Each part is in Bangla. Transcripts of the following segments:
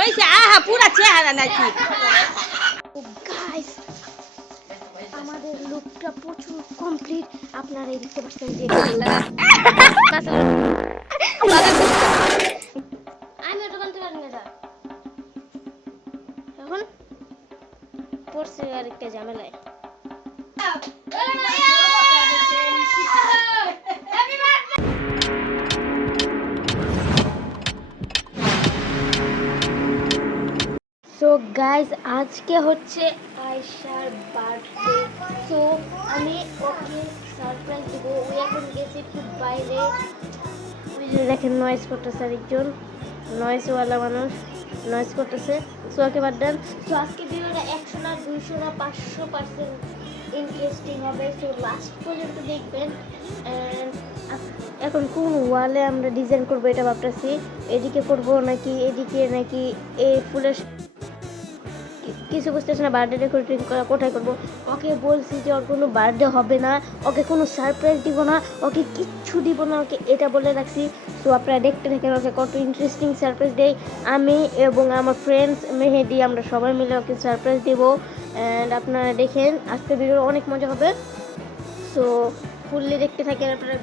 ওই যে আহা পুরা চেহারা নাকি। গাইস আমাদের লুকটা প্রচুর কমপ্লিট আপনারা এই দেখতে পাচ্ছেন যে আমি ওটা বানতে পারি না এখন পড়ছে আরেকটা ঝামেলায়। আজকে হচ্ছে আয়শার বার্থডে সো আমি ওকে সারপ্রাইজ দেবো। ওই এখন গেছে একটু বাইরে। ওই যে দেখেন নয়েস করতেছে আরেকজন। নয়েজওয়ালা মানুষ। নয়েস করতেছে। সো ওকে বাদ দেন। সো আজকে ভিডিওটা একশো না, দুইশো না, পাঁচশো পার্সেন্ট ইন্টারেস্টিং হবে। সো লাস্ট পর্যন্ত দেখবেন। এখন কোন ওয়ালে আমরা ডিজাইন করব এটা ভাবতেছি। এদিকে করব নাকি এদিকে নাকি এই ফুলের কিছু বুঝতেছি না বার্থডে ডেকোরেটিং করা কোথায় করব? ওকে বলছি যে, ওর কোনো বার্থডে হবে না, ওকে কোনো সারপ্রাইজ দিব না, ওকে কিচ্ছু দিব না, ওকে এটা বলে রাখছি। তো আপনারা দেখতে থাকেন, ওকে কত ইন্টারেস্টিং সারপ্রাইজ দেই আমি এবং আমার ফ্রেন্ডস মেহেদি, আমরা সবাই মিলে ওকে সারপ্রাইজ দেব। অ্যান্ড আপনারা দেখেন, আজকে ভিডিও অনেক মজা হবে। সো ফুললি দেখতে থাকেন আপনারা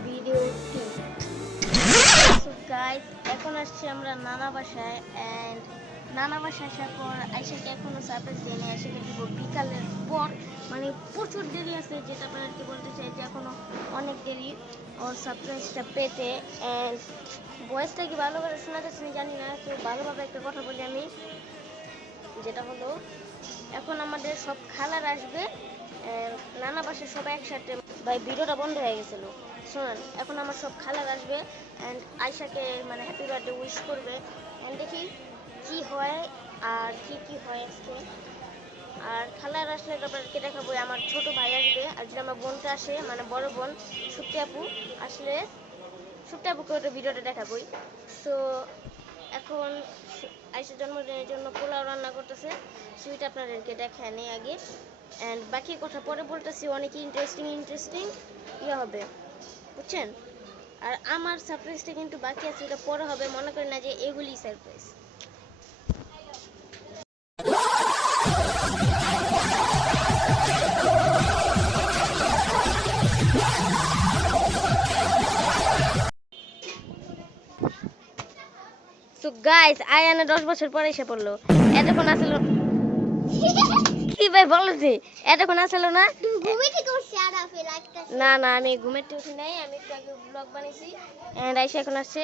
গাইস এখন আসছি আমরা নানা বাসায় অ্যান্ড নানা বাসায় আসার পর আইসাকে এখনও সারপ্রাইজ দিইনি আইসাকে দিব? বিকালের পর মানে প্রচুর দেরি আছে, যেটা আপনাদেরকে বলতে চাই যে এখনও অনেক দেরি। ওর সারপ্রাইজটা পেতে। ভয়েসটা কি ভালো করে শোনা যাচ্ছে জানি না, তো ভালোভাবে একটা কথা বলি আমি। যেটা হলো, এখন আমাদের সব খালার আসবে নানা বাসায় সব একসাথে, ভাই, ভিডিওটা বন্ধ হয়ে গেছিল। শোনেন, এখন আমার সব খালার আসবে অ্যান্ড আয়সাকে মানে হ্যাপি বার্থডে উইশ করবে। অ্যান্ড দেখি কি হয় আর কি কি হয় আজকে? আর খালার আসলে তারপরকে দেখাবো, আমার ছোট ভাই আসবে, আর যদি আমার বোনটা আসে মানে বড় বোন, সুপ্তি আপু, আসলে সুপ্তি আপুকে ওটা ভিডিওটা দেখাবোই। সো এখন আইসার জন্মদিনের জন্য পোলাও রান্না করতেছে, সুইট আপনাদেরকে দেখায় নেই আগে। অ্যান্ড বাকি কথা পরে বলতেছি, অনেক ইন্টারেস্টিং ইন্টারেস্টিং ইয়ে হবে, বুঝছেন? আর আমার সারপ্রাইজটা কিন্তু বাকি আছে, এটা পরে হবে, মনে করেন না যে এগুলি সারপ্রাইজ গাইস আয়ানা দশ বছর পরে এসে পড়ল। এতক্ষণ আসলো কি ভাই বলো যে এতক্ষণ আসলো না? না না আমি ঘুমের উঠি নাই আমি একটু আগে ব্লগ বানিয়েছি। এন্ড আইসা এখন আসছে।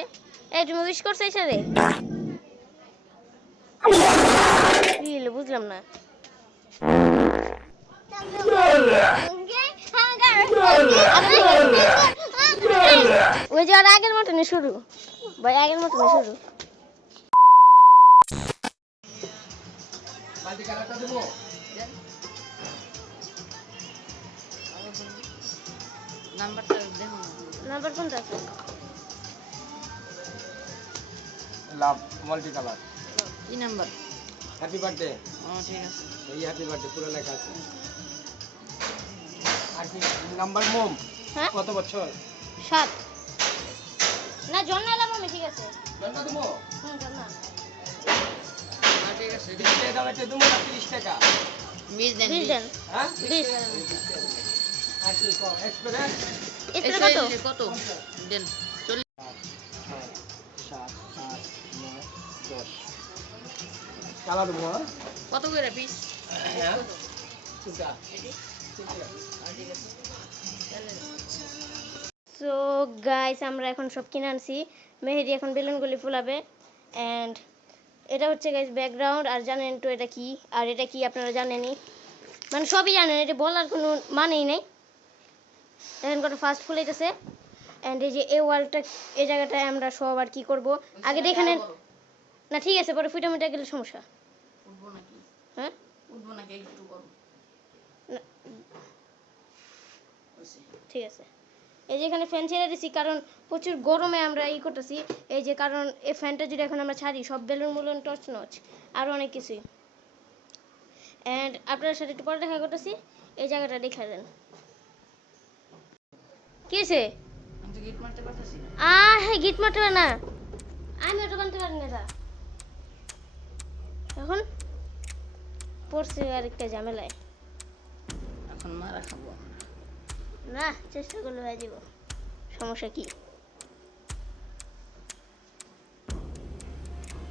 এই তুমি উইশ করছ আইসা রে? কি বুঝলাম না। ওই যে আর আগের মতনই শুরু। ভাই আগের মতনই শুরু। নাম্বারটা দেখো নাম্বার কোনটা আছে লাভ মাল্টি কালার কি নাম্বার হ্যাপি বার্থডে ও ঠিক আছে. এই হ্যাপি বার্থডে পুরো লেখা আছে। আর কি নাম্বার মোম হ্যাঁ? কত বছর? সাত। না জন্নালাম আমি ঠিক আছে। জানতা দেবো হুম জন্না হ্যাঁ টাকা টাকা দেন দেন। হ্যাঁ? আর কি কত? দেন কালা দেবো হ্যাঁ? করে পিস? হ্যাঁ? সো গাইস আমরা এখন সব কিনে আনছি। মেহেদি এখন বেলুনগুলি ফুলাবে। অ্যান্ড এটা হচ্ছে গাইস ব্যাকগ্রাউন্ড আর জানেন তো এটা কি? আর এটা কি আপনারা জানেনই? মানে সবই জানেন এটা বলার কোনো মানেই নেই। এখন কত ফার্স্ট ফুলাইতেছে অ্যান্ড এই যে এই ওয়ালটা এই জায়গাটায় আমরা সব আর কি করব? আগে দেখে নেন। না ঠিক আছে পরে ফুটা মুটা গেলে সমস্যা। হ্যাঁ? ঠিক আছে। এই যে এখানে ফ্যান ছেড়ে দিছি কারণ প্রচুর গরমে আমরা ই করতেছি। এই যে কারণ এই ফ্যানটা যদি এখন আমরা ছাড়ি সব বেলুন মুলুন টচ নচ আরও অনেক কিছুই। অ্যান্ড আপনার সাথে একটু পরে দেখা করতেছি এই জায়গাটা দেখে দেন। কি হয়েছে? আমি তো মারতে পারতেছি না। আহ হ্যাঁ গিট মারতে পারে না। আমি ওটা বানতে পারি না এখন? পড়ছে আরেকটা ঝামেলায়। এখন মারা খাব। না চেষ্টা করলে হয়ে যাব। সমস্যা কি?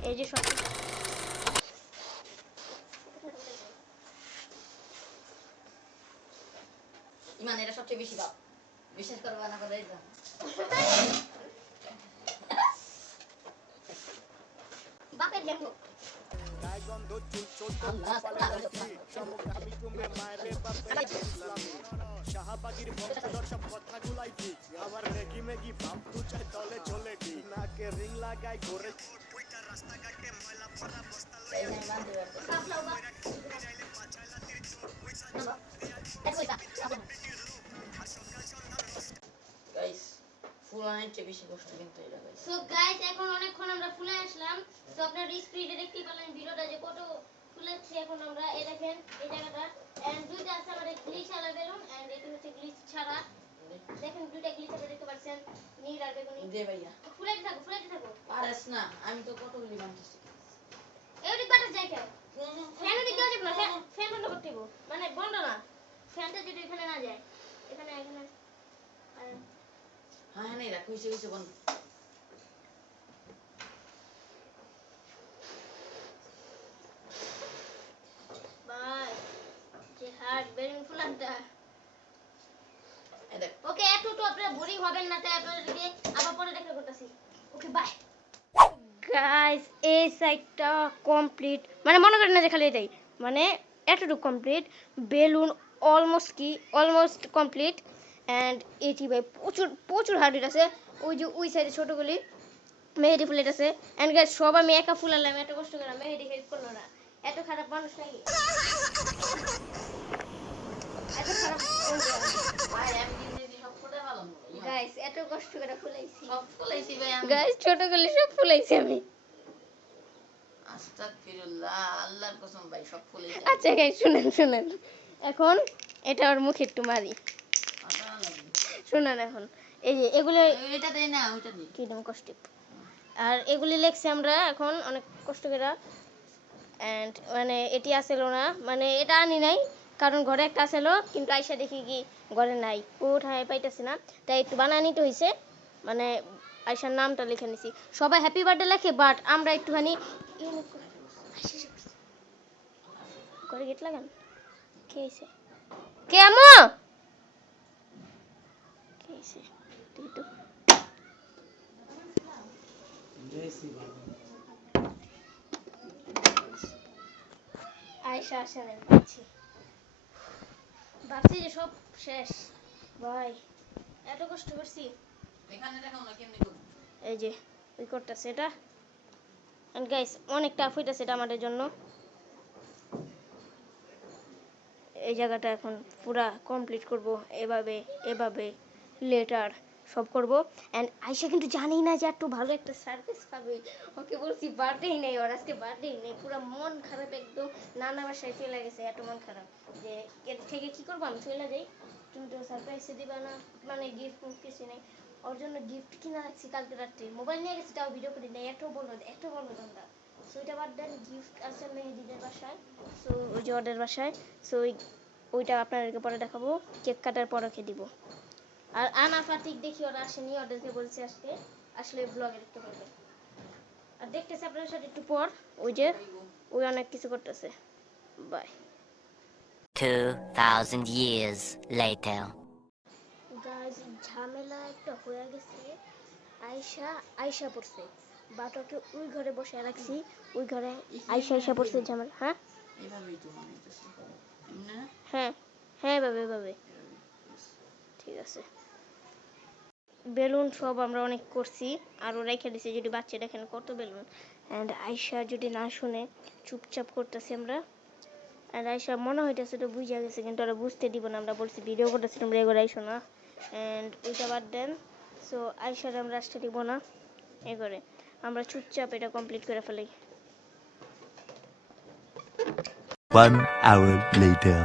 এই যে সব ইমান এটা সবচেয়ে বেশি বাপ বিশ্বাস করব না করে এটা বাপের জ্ঞান হোক। লাগাই ঘুরে রাস্তাঘাটে ময়লা বস্তা ফুল অনেক বেশি কষ্ট কিন্তু এটা। সো গাইস এখন অনেকক্ষণ আমরা ফুলে আসলাম। তো আপনারা স্পিডে দেখতে পেলেন ভিডিওটা যে কত ফুলেছি এখন আমরা। এই দেখেন এই জায়গাটা। এন্ড দুইটা আছে আমাদের গ্লিচ আলা বেলুন এন্ড এটা হচ্ছে গ্লিচ ছাড়া। দেখেন দুইটা গ্লিটার দেখতে পাচ্ছেন? নীল আর বেগুনি। দে ভাইয়া। ফুলাইতে থাকো ফুলাইতে থাকো। পারিস না আমি তো কতগুলি বানতেছি এই দিক বাটা যাই কেন ফ্যান দিকে যাবে না ফ্যান বন্ধ করতে হইবো। মানে বন্ধ না ফ্যানটা যদি এখানে না যায় এখানে এখানে। হ্যাঁ হ্যাঁ রাখো হইছে হইছে বন্ধ ভাই যে হার্ট বেলুন ফুলানটা এই দেখ ওকে একটু তো আপনারা বোরিং হবেন না তাই আপনাদেরকে আবার পরে দেখা করতেছি ওকে বাই গাইস এই সাইডটা কমপ্লিট মানে মনে করেন না যে খালি এটাই। মানে এতটুকু কমপ্লিট বেলুন অলমোস্ট কি? অলমোস্ট কমপ্লিট অ্যান্ড এটি ভাই প্রচুর প্রচুর হার্ডিট আছে। ওই যে ওই সাইডে ছোটোগুলি মেহেদি ফুলেট আছে। অ্যান্ড গাইস সব আমি একা ফুলালাম এত কষ্ট করে মেহেদি হেল্প করল না। এত খারাপ মানুষ নাকি? এত খারাপ গাইস এত কষ্ট করে ফুলাইছি। সব ফুলাইছি ভাই আমি। গাইস ছোটগুলি সব ফুলাইছি আমি। আল্লাহর কসম ভাই সব ফুলাইছি আচ্ছা গাইস শুনেন শুনেন। এখন এটা ওর মুখে একটু মারি। শুনেন এখন। এই যে এগুলো এটা দেই না ওইটা দিই। কি কষ্ট আর এগুলি লেখছি আমরা এখন অনেক কষ্ট করে। অ্যান্ড মানে এটি আসেলো না। মানে এটা আনি নাই কারণ ঘরে একটা আসেলো কিন্তু আইসা দেখি কি ঘরে নাই। কোথায় পাইতেছি না। তাই একটু বানায় নিতে হয়েছে মানে আইসার নামটা লিখে নিছি। সবাই হ্যাপি বার্থডে লেখে বাট আমরা একটুখানি ঘরে গেট লাগান কে আইছে কে আইছে দেখি তো আয়সা আসে ভাবছি যে সব শেষ ভাই এত কষ্ট করছি এই যে, ওই করতেছে, এটা? এন্ড গাইস অনেক টাফ হইতাছে এটা আমাদের জন্য। এই জায়গাটা এখন পুরা কমপ্লিট করব, এভাবে এভাবে লেটার সব করব। এন্ড আয়সা কিন্তু জানি না যে একটু ভালো একটা সার্ভিস পাবে। ওকে বলছি বার্থডেই নেই, ওর আজকে বার্থডেই নেই। পুরো মন খারাপ একদম। নানা বাসায় চলে গেছে, এত মন খারাপ যে এর থেকে কি করব? আমি চলে যাই। তুমি তো সারপ্রাইজ দিবা না। মানে গিফট কিছু নেই। ওর জন্য গিফট কিনা রাখছি কালকে রাত্রে। মোবাইল নিয়ে গেছি তাও ভিডিও করি না এত বলো এত বলো তোমরা। সো এটা বাদ দেন গিফট আছে মেহেদিদের বাসায়। সো ওই যে ওদের বাসায়। সো ওই ওইটা আপনাদেরকে পরে দেখাবো। কেক কাটার পর রেখে দিব। আর আনা ফাতিক দেখি ওরা আসেনি ওদেরকে বলছি আজকে। আসলে ব্লগে দেখতে পারবে। আর দেখতেছে আপনাদের সাথে একটু পর। ওই যে ওই অনেক কিছু করতেছে। By 2,000 years later. গাইজ ঝামেলা একটা হয়ে গেছে আয়শা আয়শা পড়ছে। বাট ওকে ওই ঘরে বসে রাখছি ওই ঘরে আয়শা আয়শা পড়ছে ঝামেলা হ্যাঁ? এইভাবেই তো না? হ্যাঁ হ্যাঁ এভাবে এভাবে। ঠিক আছে। বেলুন সব আমরা অনেক করছি আরও রেখে দিছি যদি বাচ্চা দেখেন কত বেলুন। অ্যান্ড আয়শা যদি না শুনে চুপচাপ করতেছি আমরা। আর আয়সা মনে হইতেছে তো বুঝে গেছে কিন্তু ওরা বুঝতে দিব না আমরা বলছি ভিডিও করতেছি তোমরা এগুলো আইসো না অ্যান্ড ওইটা বাদ দেন। সো আয়সার আমরা আসতে দিব না। এ করে। আমরা চুপচাপ এটা কমপ্লিট করে ফেলি। One hour later.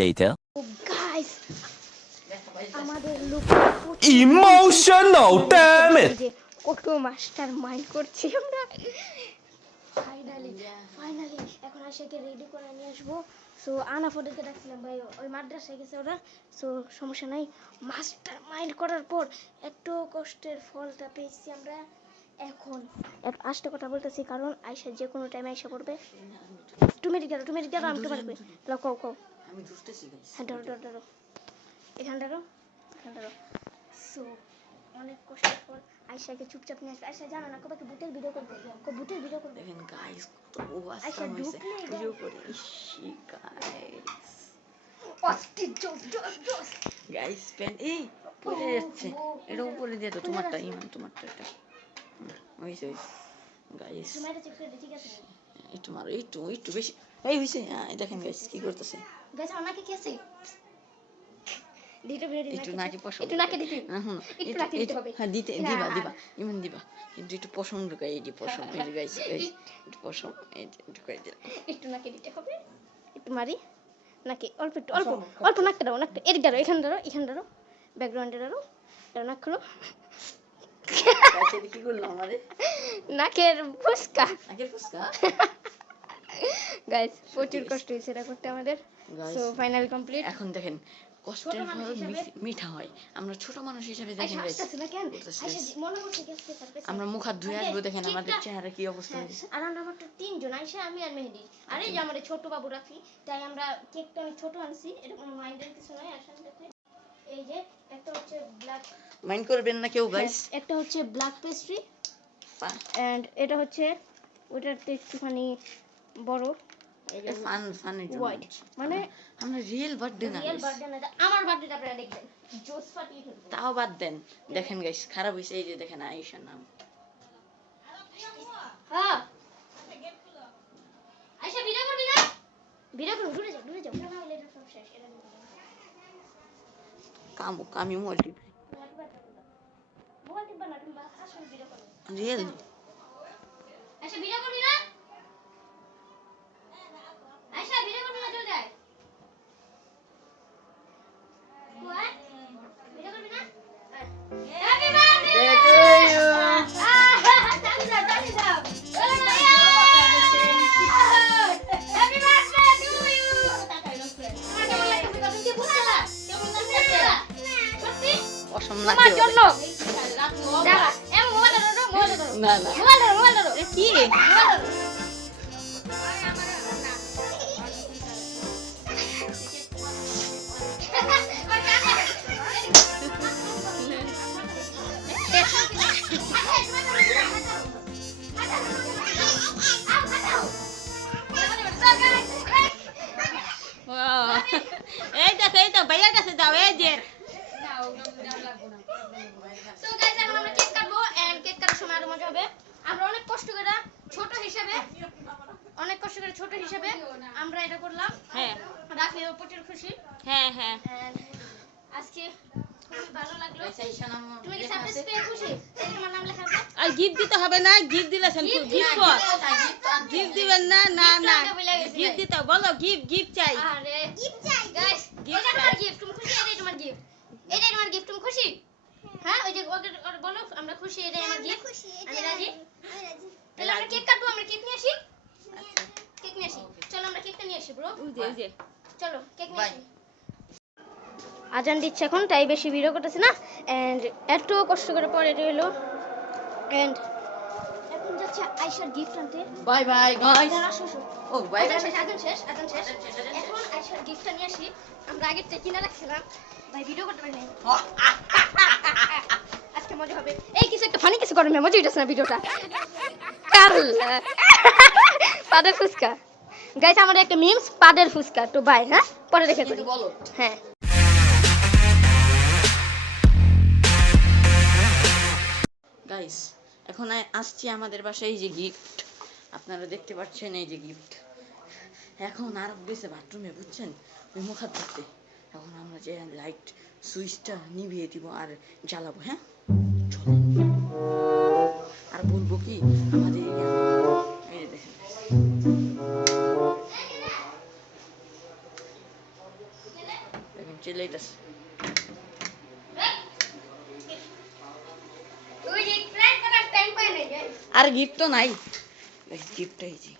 Later. Guys আমাদের লোক Emotional, damn it! যে কত মাস্টার মাইন্ড করছি আমরা। ফাইনালি ফাইনালি এখন আশাকে রেডি করে নিয়ে আসব। সো ডাকছিলাম ভাই ওই মাদ্রাসায় গেছে ওরা? সো সমস্যা নাই। মাস্টার মাইন্ড করার পর একটু কষ্টের ফলটা পেয়েছি আমরা। এখন আসতে কথা বলতেছি কারণ আয়সা যে কোনো টাইমে আয়সা পড়বে। তুমি রেডি আমি তোমার কও কও। আমি ধরতেছি গাইস হ্যাঁ ধরো ধরো ধরো। এখানে ধরো এখানে ধরো। সো অনেক কষ্টের পর আয়সাকে চুপচাপ নিয়ে আসবে। আয়সা জানো না কবে বুটের ভিডিও করবে? কবে বুটের ভিডিও করবে? দেখেন গাইস কত অবস্থা হয়েছে। ঢুকলে ভিডিও করে ইসি গাইস অস্থির জোস জোস জোস। গাইস প্যান এই পড়ে যাচ্ছে। এটা উপরে দিয়ে তো তোমারটা ইমান তোমারটা এটা। হয়েছে গাইস তুমি এটা চেক করে ঠিক আছে? একটু মারো একটু একটু বেশি। এই হ্যাঁ দেখেন গাইস কি করতেছে। গাছ আমাকে কি আছে? একটু নাকি পছন্দ একটু নাকে দিতে একটু নাকে দিতে হবে। হ্যাঁ দিতে দিবা দিবা ইমান দিবা। কিন্তু একটু পছন্দ ঢুকাই এই পছন্দ এই গাইস গাইস একটু পছন্দ এই ঢুকাই দিলাম। একটু নাকে দিতে হবে। একটু মারি। নাকে অল্প একটু অল্প অল্প নাকটা দাও নাকটা। এদিক দাঁড়ো এখানে দাঁড়ো এখানে দাঁড়ো ব্যাকগ্রাউন্ডে দাঁড়ো দাঁড়ো নাক খুলো। গাইস এটা কি করল আমাদের? নাকের ফুসকা। আগের ফুসকা? গাইস প্রচুর কষ্ট হয়েছে এটা করতে আমাদের। সো ফাইনাল কমপ্লিট এখন দেখেন কষ্টের ফল মিঠা- হয়। আমরা ছোট মানুষ হিসেবে দেখেন আইসা গাইস আসতেছে না কেন? করতেছে, আইসা guys। করছে গেছে সারপ্রাইজ আমরা মুখ হাত ধুয়ে আসব দেখেন আমাদের চেহারা কি অবস্থা হয়েছে। আর আমরা মাত্র তিনজন আইসা আমি আর মেহেদি। আরে যে আমাদের ছোট বাবু রাখি তাই আমরা কেকটা অনেক ছোট আনছি এটা কোনো মাইন্ডের কিছু নয় আসলে দেখে এই যে একটা হচ্ছে ব্ল্যাক মাইন্ড করবেন না কেউ গাইস একটা হচ্ছে ব্ল্যাক পেস্ট্রি এন্ড এটা হচ্ছে ওটার একটুখানি বড় এই যে ফান ফান হোয়াইট মানে আমরা রিয়েল বার্থডে না রিয়েল guys। বার্থডে না এটা আমার বার্থডে আপনারা দেখবেন। জোস ফাটিয়ে তাও বাদ দেন। দেখেন গাইস খারাপ হয়েছে এই যে দেখেন আয়েশা নাম। হ্যাঁ আইসা ভিডিও করবি না? ভিডিও করুন দূরে যাও দূরে যাও। কামু কামি মোবাইল টিপা। রিয়েল ভিডিও করবি না? আইসা হিসেবে আমরা এটা করলাম। হ্যাঁ। রাফিও প্রচুর খুশি। হ্যাঁ হ্যাঁ। আজকে খুবই ভালো লাগল। আয়েশা নাম তুমি কি সারপ্রাইজ পেয়ে খুশি? এই তোমার নাম লেখা আছে। আর গিফট দিতে হবে না গিফট দিলে গিফট গিফট দিবেন না না গিফট। দিতে বলো গিফট গিফট চাই। আরে গিফট চাই। গাইস Gift এটা তোমার গিফট তুমি খুশি? এটাই তোমার গিফট এটাই তোমার গিফট তুমি খুশি? হ্যাঁ ওই যে ওকে বলো আমরা খুশি এটাই আমার গিফট খুশি আমি আমি রাজি। তাহলে আমরা কেক কাটবো আমরা কেক নিয়ে আসি? কেক নিয়ে আসি। চলো আমরা কেকটা নিয়ে আসি ব্রো ওই যে ওই যে। চলো কেক নিয়ে আসি। আজান দিচ্ছে এখন তাই বেশি ভিডিও করতেছে না। এন্ড এত কষ্ট করে পরে এটা হলো এন্ড এখন যাচ্ছে আয়শার গিফট আনতে। Bye bye guys. ও বাই বাই শেষ আজান শেষ আজান শেষ। এখন আয়শার গিফটটা নিয়ে আসি। আমরা আগের থেকে কিনে রাখছিলাম। ভাই ভিডিও করতে পারি আজকে মজা হবে। এই কিছু একটা ফানি কিছু করবে মজা হইতেছে না ভিডিওটা। পাদের ফুচকা। গাইস আমাদের একটা মিমস পাদের ফুচকা তো বাই হ্যাঁ? পরে দেখে বলো। হ্যাঁ। গাইস এখন আসছি আমাদের বাসায় এই যে গিফট আপনারা দেখতে পাচ্ছেন এই যে গিফট এখন আর গেছে বাথরুমে বুঝছেন? ওই মুখ হাত ধরতে এখন আমরা যে লাইট সুইচটা নিভিয়ে দিব আর জ্বালাবো হ্যাঁ? আর বলব কি? আমাদের চিল্লাইতেছে। আর গিফট তো নাই। গিফট হয়েছে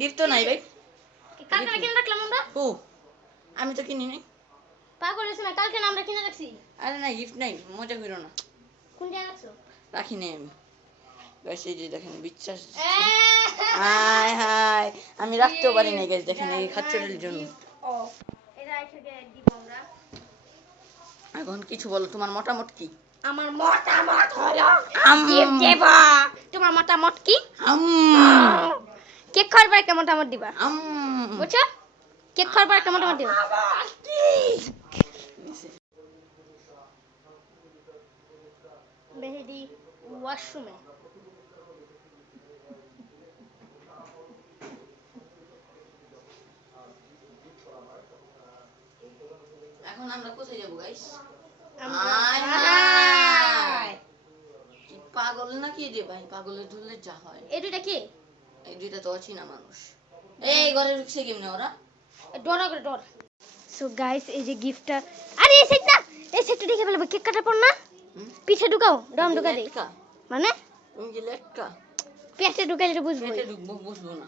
গিফট তো নাই ভাই। কালকে কিনে রাখলাম আমরা? ও আমি তো কিনি নাই। পাগল হয়েছে না কালকে না আমরা কিনে রাখছি? আরে না গিফট নাই মজা করো না। কোন রাখছো রাখি নাই আমি। গাইস এই যে দেখেন বিশ্বাস! হাই হাই আমি রাখতেও পারি নাই গাইস দেখেন এই খাচ্চরের জন্য। এখানে কিছু বলো তোমার মতামত কি? আমার মতামত হলো আম। gift দেব। তোমার মতামত কি? আম। কেক খাওয়ার পর একটা মতামত দিবা। আম। বুঝছ? কেক খাওয়ার পর একটা মতামত দিবা মেহেদি ওয়াশরুমে এখন আমরা কোথায় যাব গাইস পাগল নাকি রে ভাই? পাগলের ধরলে যা হয়। এই দুইটা কি? এই দুইটা তো অচিনা মানুষ। এই ঘরে ঢুকছে কেমনে ওরা? ডর করে ডর। সো গাইস এই যে গিফটটা আরে এই সেটটা এই সেটটা দেখে ফেলবে। কেক কাটার পর না? পিঠে ঢুকাও ডম ঢুকা দে। লেটকা মানে? পেটে ঢুকাই যেটা বুঝব পেটে ঢুকবো বুঝব না।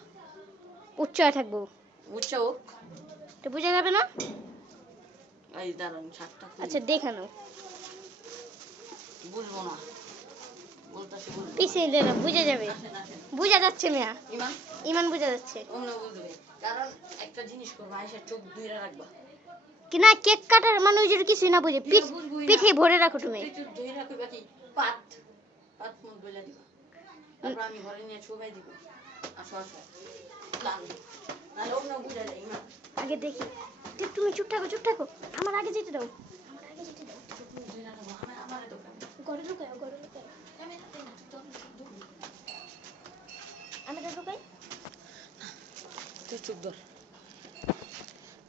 উচ্চ হয়ে থাকব। বুঝছ ওক তো বোঝা যাবে না? এই দাঁড়ান শার্টটা আচ্ছা দেখে নাও। বুঝব না। পিছিয়ে না বুঝা যাবে। বুঝা যাচ্ছে মেয়া। ইমান? ইমান বুঝা যাচ্ছে। কারণ একটা জিনিস করব আয়সা চোখ ধুইরা রাখবা। কি না কেক কাটার মানে ওই যে কিছুই না বুঝে। পিঠ- ভরে রাখো তুমি। পাত মুখ বলে দিবা। তারপর আমি ঘরে নিয়ে ছুবাই দিব। আসো আসো লাল নাহলে অন্য বুঝা যায় ইমান আগে দেখি। তুমি চুপ থাকো চুপ থাকো। আমার আগে যেতে দাও। ঘরে ঢুকাও ঘরে ঢুকাও। আমি তো ঢুকাই। তুই চুপ ধর।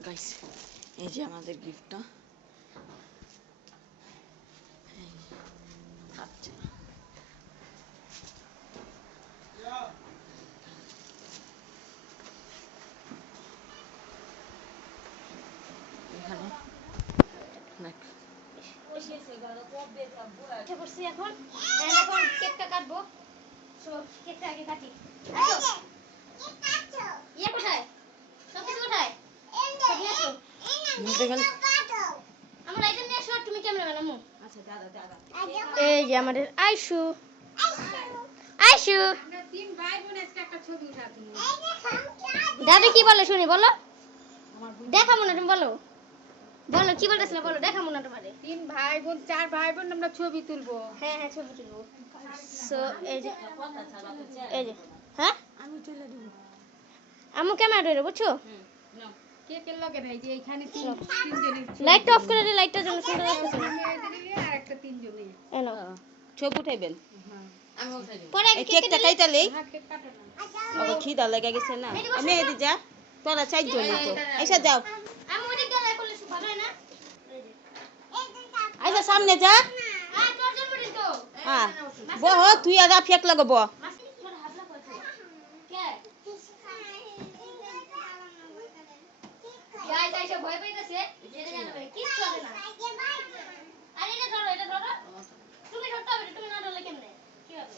গাইস এই যে আমাদের গিফটটা উঠে পড়ছি এখন। এখন কেকটা কাটবো। সো কেকটা আগে কাটি। আসো। ইয়ে কোথায়? সব কিছু কোথায়? সব নিয়ে আসো আমার আইটেম নিয়ে আসো তুমি ক্যামেরাম্যান আম্মু। এই যে আমাদের আইশু আইশু দাদা কি বলো শুনি বলো। দেখাবো না তুমি বলো। বলো কি বলতেছিলে বলো দেখাবো না তোমারে। তিন ভাই বোন চার ভাই বোন আমরা ছবি তুলবো। হ্যাঁ হ্যাঁ ছবি তুলবো। সো এই যে এই যে হ্যাঁ? আমি তুলে দেবো। আম্মু ক্যামেরা ধরে বুঝছ? কে কে লগে ভাই যে এখানে তিন তিনজনের লাইটটা অফ করে দে লাইটটা জন্য সুন্দর মেয়েদের আর একটা তিনজনে। এনো ছবি উঠাইবেন? আমি উঠাই পরে কেকটা হ্যাঁ, কাটো না। ওকে খিদা লেগে গেছে না। আমি এদি যা। তোরা চারজন তো এসে যাও। আইসা সামনে যা হ্যাঁ তোর জন্মদিন তো হ্যাঁ বহ তুই আর ফেক লাগাবো মাসি তোর হাবলা করছে কে গাইস আইসা ভয় পাইতাছে এটা জানো না কিচ্ছু হবে না আরে এটা ধরো এটা ধরো তুমি ধরতে হবে তুমি না ধরলে কেমনে কি হবে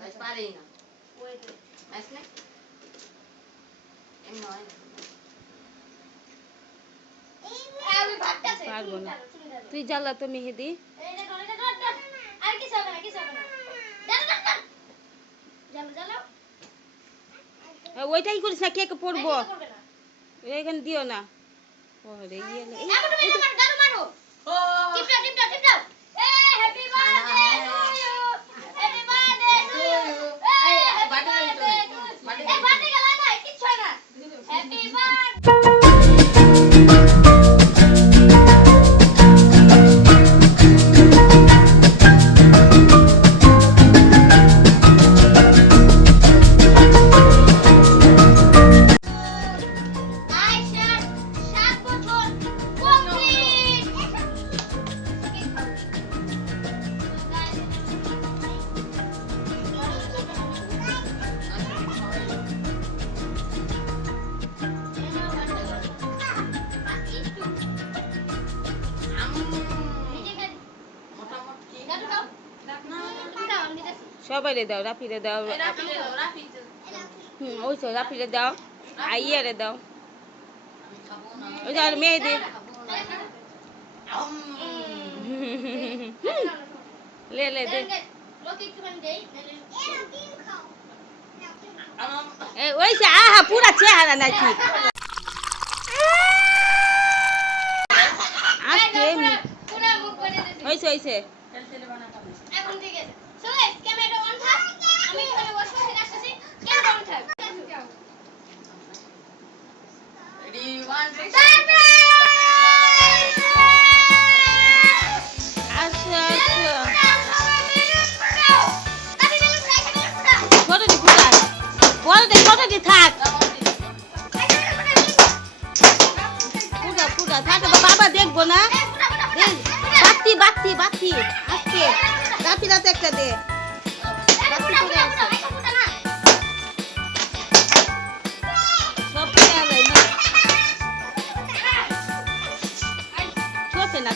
গাইস পারেই না ওয়েট নাইস না এমন হয় না। পারব না। তুই জ্বালা তো মেহেদি ধরো এটা ধরো ধরো। আর কিছু হবে না হবে না সবাই দাও রাফিরে দাও। হুম ওই তো রাফিরে দাও আইয়ারে দাও। ওই যে আর মেয়েদের লে লে দে। ওই যে আহা পুরা চেহারা নাকি। আজকে হয়েছে হয়েছে এখন ঠিক আছে। বাবা দেখব না। বাতি বাতি বাতি আজকে। রাতে রাতে একটা দে। যাই না। চোখে না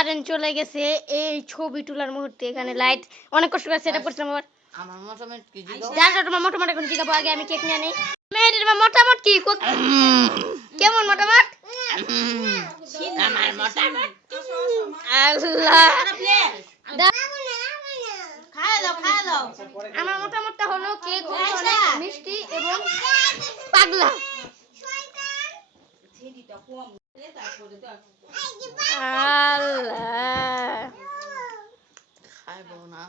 কারেন্ট চলে গেছে এই ছবি তোলার মুহূর্তে এখানে লাইট অনেক কষ্ট করে সেটআপ করছিলাম আবার। আমার মতামত কি জিগাও? যার তোমার মোটামুটি এখন জিগাবো আগে আমি কেক নিয়ে নেই। মেয়েদের মোটামুট কি? কেমন মোটামুট আমার মতামত আল্লাহ। দা- খায় দাও খায় দাও। আমার মোটামুটটা হলো কেক মিষ্টি এবং পাগলা। আল্লাহ খাইবো না।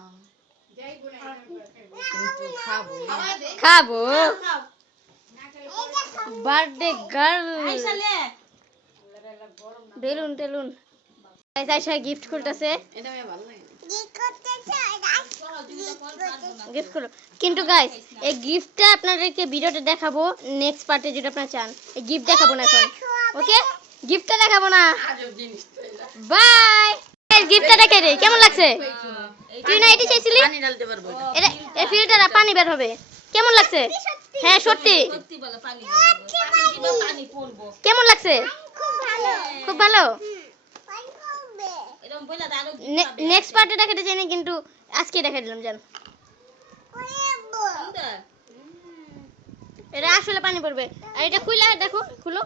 কিন্তু খাব। খাব? Birthday girl. বেলুন টেলুন। গাইস আইসা গিফট করতেছে এটা আমার ভালো লাগে না। গিফট করো কিন্তু গাইস এই গিফটটা আপনাদেরকে ভিডিওতে দেখাবো। নেক্সট পার্টে যেটা আপনারা চান এই গিফট দেখাবো না এখন। ওকে গিফটটা দেখাবো না। আজব জিনিস বাই। গিফটটা দেখে রে কেমন লাগছে? তুই না এটি চাইছিলি? এটা। এই ফিল্টারে পানি বের হবে। কেমন লাগছে? হ্যাঁ সত্যি। কেমন লাগছে? খুব ভালো। নেক্সট পার্টে দেখাতে চাই না কিন্তু আজকে দেখা দিলাম জান। এটা আসলে পানি পড়বে। আর এটা খুলে দেখো খুলো।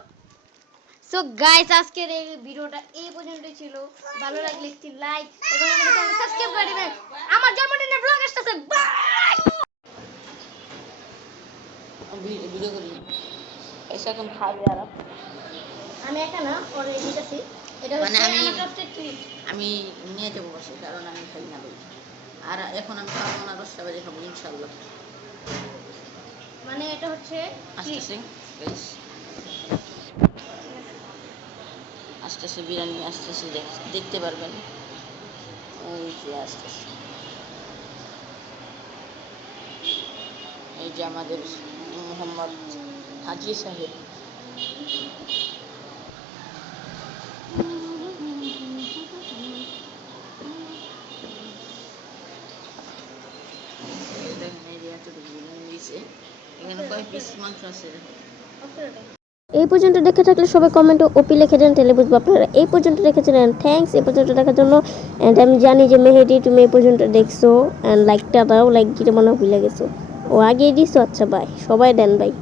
সো গাইস আজকের এই ভিডিওটা এই পর্যন্তই ছিল। ভালো লাগলে একটি লাইক এবং আমাদের চ্যানেল সাবস্ক্রাইব করে দিবেন। আমার জন্মদিনের ব্লগ আসতেছে। বাই আমি ভিডিও- করি। এসে এখন খাবে আর আমি একা না পরে নিতেছি এটা মানে হচ্ছে আমি- আমি নিয়ে যাব বসে কারণ আমি খাই না বলি আর এখন আমি খাব না দশটা বাজে খাব ইনশাল্লাহ মানে এটা হচ্ছে আস্তে আস্তে গাইস আস্তে আস্তে বিরিয়ানি আস্তে আস্তে দেখতে পারবেন। ওই যে আস্তে আস্তে এই যে আমাদের মোহাম্মদ হাজি সাহেব। এই দেখেন এই যে এতটুকু বিরিয়ানি এখানে কয় পিস মাংস আছে? দেখো. এই পর্যন্ত দেখে থাকলে সবাই কমেন্টে ওপি লিখে দেন, তাহলে বুঝব আপনারা এই পর্যন্ত দেখেছিলেন। থ্যাংকস এই পর্যন্ত দেখার জন্য। অ্যান্ড আমি জানি যে মেহেদি, তুমি এই পর্যন্ত দেখছ। অ্যান্ড লাইকটা দাও লাইক দিতে মনে হয় ভুলে গেছো। ও আগে দিছো আচ্ছা বাই সবাই দেন বাই